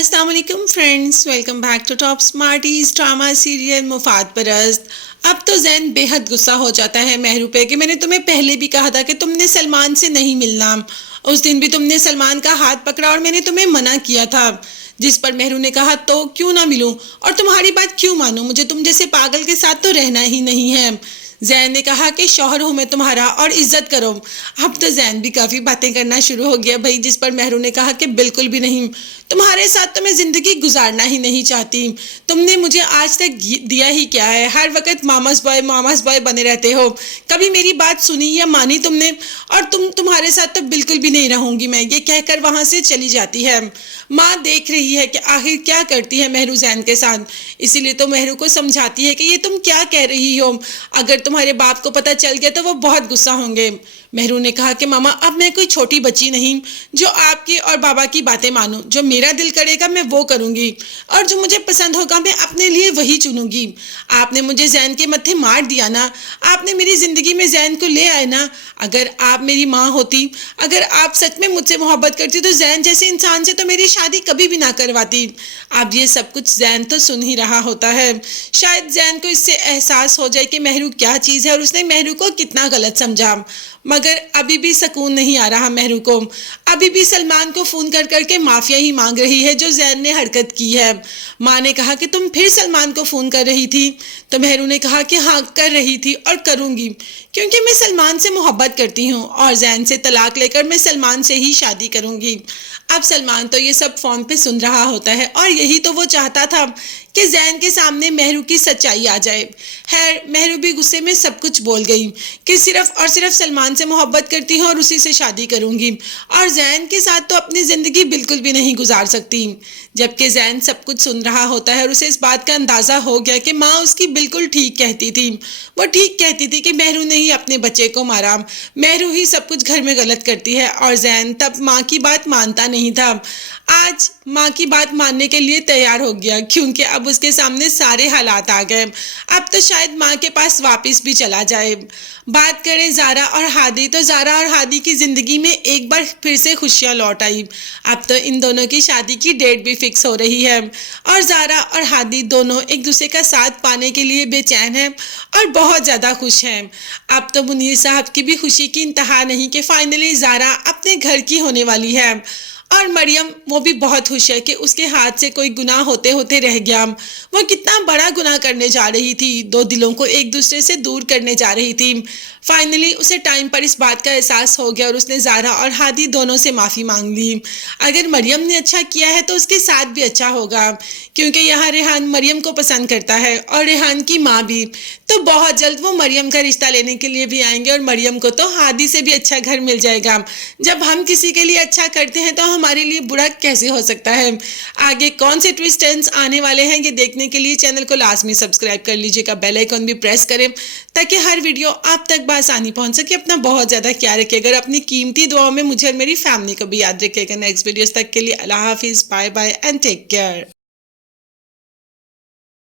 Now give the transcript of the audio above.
अस्सलाम वालेकुम friends, welcome back to top smarties drama serial Mufad Parast. अब तो जैन बेहद गुस्सा हो जाता है मेहरू पे कि मैंने तुम्हें पहले भी कहा था कि तुमने सलमान से नहीं मिलना। उस दिन भी तुमने सलमान का हाथ पकड़ा और मैंने तुम्हें मना किया था। जिस पर मेहरू ने कहा तो क्यों ना मिलूं और तुम्हारी बात क्यों मानूं, मुझे तुम जैसे पागल के साथ तो रहना ही नहीं है। जैन ने कहा कि शौहर हूं मैं तुम्हारा और इज्जत करो। अब तो जैन भी काफी बातें करना शुरू हो गया भाई, जिस पर मेहरू ने कहा कि बिल्कुल भी नहीं, तुम्हारे साथ तो मैं जिंदगी गुजारना ही नहीं चाहती। तुमने मुझे आज तक दिया ही क्या है, हर वक्त मामास बॉय बने रहते हो। कभी मेरी बात सुनी या मानी तुमने? और तुम्हारे साथ तो बिल्कुल भी नहीं रहूंगी मैं, ये कहकर वहां से चली जाती है। माँ देख रही है कि आखिर क्या करती है मेहरू जैन के साथ, इसीलिए तो मेहरू को समझाती है कि ये तुम क्या कह रही हो, अगर तुम्हारे बाप को पता चल गया तो वो बहुत गुस्सा होंगे। मेहरू ने कहा कि मामा अब मैं कोई छोटी बच्ची नहीं जो आपकी और बाबा की बातें मानूं, जो मेरा दिल करेगा मैं वो करूंगी और जो मुझे पसंद होगा मैं अपने लिए वही चुनूंगी। आपने मुझे जैन के मत्थे मार दिया ना, आपने मेरी जिंदगी में जैन को ले आए ना। अगर आप मेरी माँ होती, अगर आप सच में मुझसे मोहब्बत करती तो जैन जैसे इंसान से तो मेरी शादी कभी भी ना करवाती। अब ये सब कुछ जैन तो सुन ही रहा होता है। शायद जैन को इससे एहसास हो जाए कि मेहरू क्या चीज़ है और उसने मेहरू को कितना गलत समझा, मगर अभी भी सुकून नहीं आ रहा मेहरू को। अभी भी सलमान को फ़ोन कर करके माफ़िया ही मांग रही है जो जैन ने हरकत की है। माँ ने कहा कि तुम फिर सलमान को फ़ोन कर रही थी, तो मेहरू ने कहा कि हाँ कर रही थी और करूँगी, क्योंकि मैं सलमान से मोहब्बत करती हूँ और जैन से तलाक लेकर मैं सलमान से ही शादी करूँगी। अब सलमान तो ये सब फ़ोन पे सुन रहा होता है और यही तो वो चाहता था कि जैन के सामने मेहरू की सच्चाई आ जाए। खैर मेहरू भी गुस्से में सब कुछ बोल गई कि सिर्फ और सिर्फ सलमान से मोहब्बत करती हूँ और उसी से शादी करूँगी और जैन के साथ तो अपनी ज़िंदगी बिल्कुल भी नहीं गुजार सकती। जबकि जैन सब कुछ सुन रहा होता है और उसे इस बात का अंदाज़ा हो गया कि माँ उसकी बिल्कुल ठीक कहती थी। वो ठीक कहती थी कि मेहरू ने ही अपने बच्चे को मारा, मेहरू ही सब कुछ घर में गलत करती है और जैन तब माँ की बात मानता नहीं था। आज माँ की बात मानने के लिए तैयार हो गया, क्योंकि अब उसके सामने सारे हालात आ गए। अब तो शायद माँ के पास वापस भी चला जाए। बात करें ज़ारा और हादी, तो ज़ारा और हादी की ज़िंदगी में एक बार फिर से खुशियाँ लौट आई। अब तो इन दोनों की शादी की डेट भी फिक्स हो रही है और ज़ारा और हादी दोनों एक दूसरे का साथ पाने के लिए बेचैन हैं और बहुत ज़्यादा खुश हैं। अब तो मुनीर साहब की भी खुशी की इंतहा नहीं कि फाइनली ज़ारा अपने घर की होने वाली है और मरियम वो भी बहुत खुश है कि उसके हाथ से कोई गुनाह होते होते रह गया। वो कितना बड़ा गुनाह करने जा रही थी, दो दिलों को एक दूसरे से दूर करने जा रही थी। फाइनली उसे टाइम पर इस बात का एहसास हो गया और उसने ज़ारा और हादी दोनों से माफ़ी मांग ली। अगर मरियम ने अच्छा किया है तो उसके साथ भी अच्छा होगा, क्योंकि यहाँ रेहान मरियम को पसंद करता है और रेहान की माँ भी। तो बहुत जल्द वो मरियम का रिश्ता लेने के लिए भी आएंगे और मरियम को तो हादी से भी अच्छा घर मिल जाएगा। जब हम किसी के लिए अच्छा करते हैं तो हमारे लिए बुरा कैसे हो सकता है। आगे कौन से ट्विस्ट टर्न्स आने वाले हैं ये देखने के लिए चैनल को लाजमी सब्सक्राइब कर लीजिएगा, बेल आइकन भी प्रेस करें ताकि हर वीडियो आप तक आसानी पहुंच सके। अपना बहुत ज़्यादा ख्याल रखिएगा और अपनी कीमती दुआओं में मुझे और मेरी फैमिली को भी याद रखिएगा। नेक्स्ट वीडियोस तक के लिए अल्लाह हाफिज़, bye bye and take care.